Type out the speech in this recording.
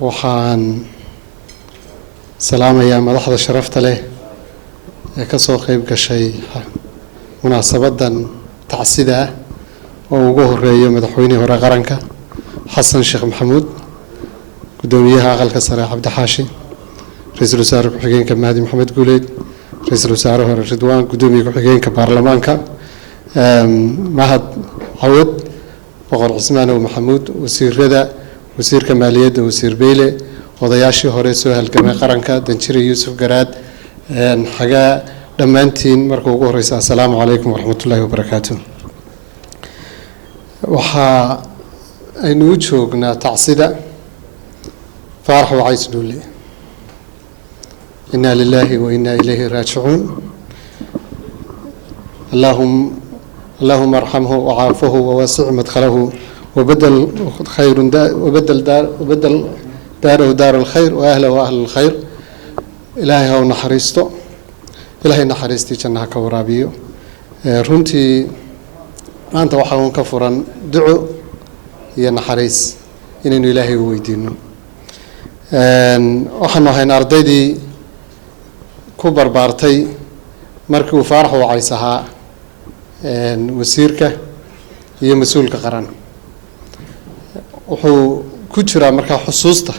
waxaan salaamayaa madaxda sharafta leh ee ka soo qayb gashay munaasabadan tacsida ah oo ugu horeeyo madaxweynihii hore qaranka xasan sheekh maxamuud, gudoomiyaha aqalka sare cabdi xaashi, ra'iisul wasaare ku-xigeenka mahdi maxamed guuleed, ra'iisul wasaare hore ridwaan, gudoomiye ku-xigeenka baarlamaanka mahad cawad, boqor cismaan maxamuud, wasiirada, wasiirka maaliyadda wasiir beyle, odayaashii hore soo halgamay qaranka danjire yuusuf garaad, xagaa dhammaantiin marka ugu horeysa assalaamu calaykum waraxmatullaahi wabarakaatuh. waxaa aynu u joognaa tacsida faarax wacays dhulle, inaa lilaahi wa inaa ilayhi raajicuun. اللهم ارحمه وعافه ووسع مدخله وبدل داره دار الخير وأهله وأهل الخير. إلهي هو نحرسته، إلهي نحرستي جنها كورابيو. runtii maanta waxaan ka furan duco iyo naxariis inaynu ilaahay u weydiino. waxaanu ahayn ardaydii ku barbaartay markii uu faarax wacays ahaa wasiirka iyo mas-uulka qaran. wuxuu ku jiraa markaa xusuusta